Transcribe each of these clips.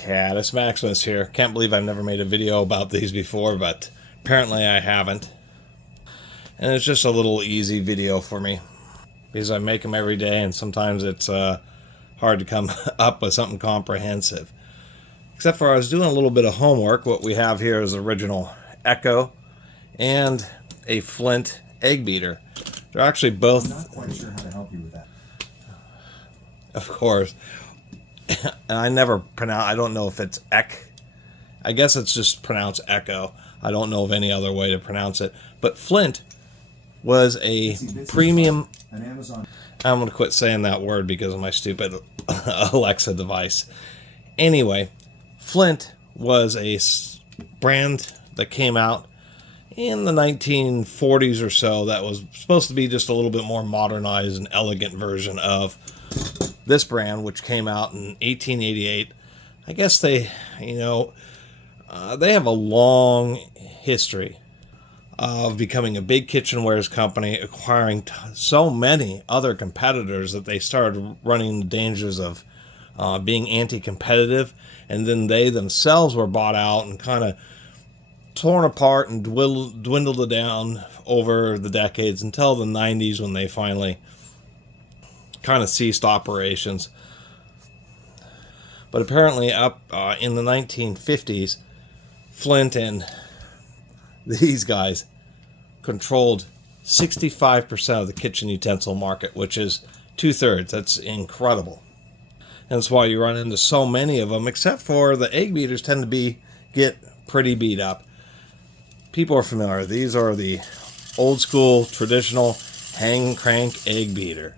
Catus, Maximus here. Can't believe I've never made a video about these before, but apparently I haven't. And it's just a little easy video for me because I make them every day, and sometimes it's hard to come up with something comprehensive. Except for I was doing a little bit of homework. What we have here is original Ekco and a Flint egg beater. They're actually both... I'm not quite sure how to help you with that. Of course. And I never pronounce... I don't know if it's I guess it's just pronounced Ekco. I don't know of any other way to pronounce it. But Flint was a premium... An Amazon. I'm going to quit saying that word because of my stupid Alexa device. Anyway, Flint was a brand that came out in the 1940s or so that was supposed to be just a little bit more modernized and elegant version of this brand, which came out in 1888. I guess they, they have a long history of becoming a big kitchenwares company, acquiring so many other competitors that they started running the dangers of being anti-competitive, and then they themselves were bought out and kind of torn apart and dwindled it down over the decades until the 90s when they finally kind of ceased operations. But apparently up in the 1950s, Flint and these guys controlled 65% of the kitchen utensil market, which is 2/3. That's incredible. And that's why you run into so many of them, except for the egg beaters tend to get pretty beat up. People are familiar. These are the old school, traditional hang crank egg beater.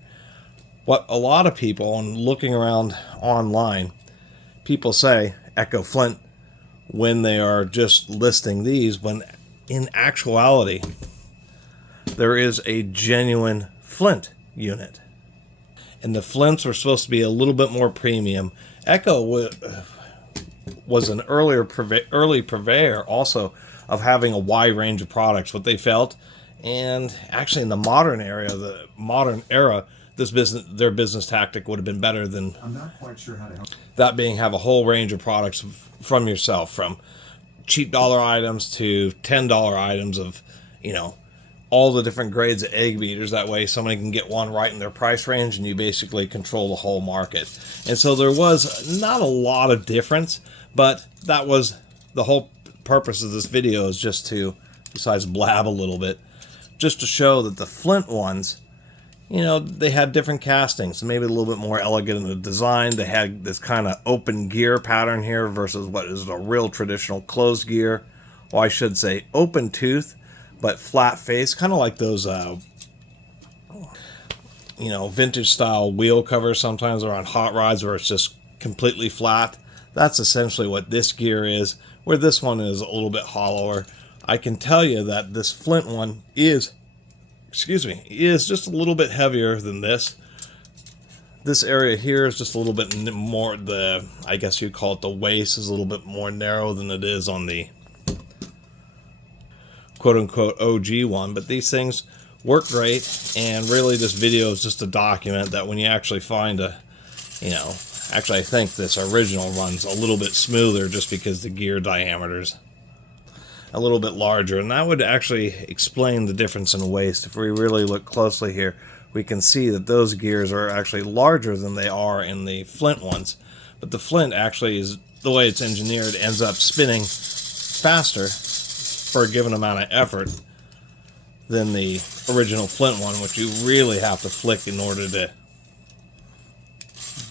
What a lot of people, and looking around online, people say Ekco Flint when they are just listing these, when in actuality there is a genuine Flint unit. And the Flints were supposed to be a little bit more premium. Ekco was an early purveyor also of having a wide range of products, what they felt. And actually in the modern era, their business tactic would have been better than... I'm not quite sure how to help. That being have a whole range of products from yourself, from cheap dollar items to $10 items of, all the different grades of egg beaters. That way somebody can get one right in their price range and you basically control the whole market. And so there was not a lot of difference, but that was the whole purpose of this video, is just to, besides blab a little bit, just to show that the Flint ones, they had different castings, maybe a little bit more elegant in the design. They had this kind of open gear pattern here versus what is a real traditional closed gear. Well, I should say open tooth, but flat face, kind of like those, vintage style wheel covers sometimes are on hot rods where it's just completely flat. That's essentially what this gear is, where this one is a little bit hollower. I can tell you that this Flint one is just a little bit heavier than this. This area here is just a little bit more, I guess you'd call it the waist is a little bit more narrow than it is on the quote-unquote OG one. But these things work great, and really this video is just to document that when you actually find actually I think this original runs a little bit smoother just because the gear diameter's a little bit larger, and that would actually explain the difference in waist. If we really look closely here, we can see that those gears are actually larger than they are in the Flint ones. But the Flint actually is, the way it's engineered, ends up spinning faster for a given amount of effort than the original Flint one, which you really have to flick in order to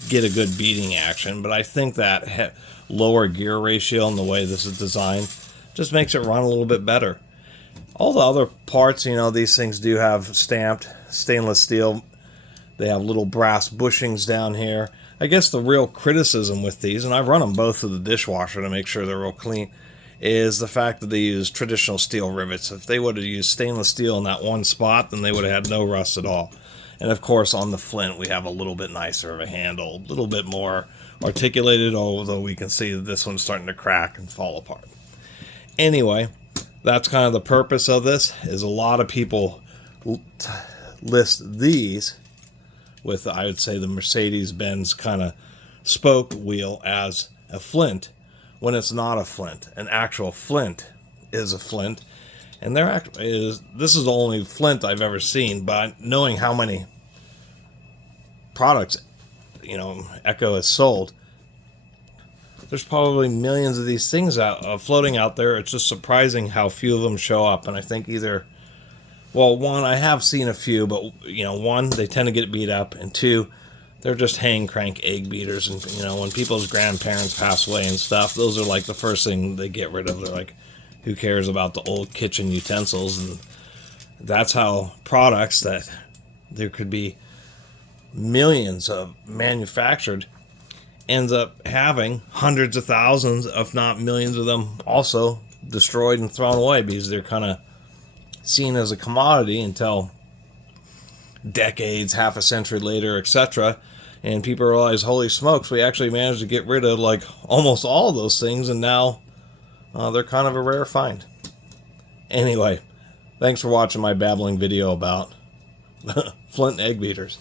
get a good beating action. But I think that lower gear ratio and the way this is designed just makes it run a little bit better. All the other parts, these things do have stamped stainless steel. They have little brass bushings down here. I guess the real criticism with these, and I've run them both through the dishwasher to make sure they're real clean, is the fact that they use traditional steel rivets. If they would have used stainless steel in that one spot, then they would have had no rust at all. And of course on the Flint we have a little bit nicer of a handle, a little bit more articulated, although we can see that this one's starting to crack and fall apart. Anyway, that's kind of the purpose of this, is a lot of people list these with, I would say, the Mercedes-Benz kind of spoke wheel as a flint when it's not a flint. An actual flint is a flint. And this is the only flint I've ever seen, but knowing how many products, Ekco has sold, there's probably millions of these things floating out there. It's just surprising how few of them show up. And I think one, I have seen a few, but one, they tend to get beat up, and two, they're just hang crank egg beaters. And when people's grandparents pass away and stuff, those are like the first thing they get rid of. They're like, who cares about the old kitchen utensils? And that's how products that there could be millions of manufactured ends up having hundreds of thousands, if not millions of them, also destroyed and thrown away, because they're kind of seen as a commodity until decades, half a century later, etc. And people realize, holy smokes, we actually managed to get rid of like almost all of those things, and now they're kind of a rare find. Anyway, thanks for watching my babbling video about Flint egg beaters.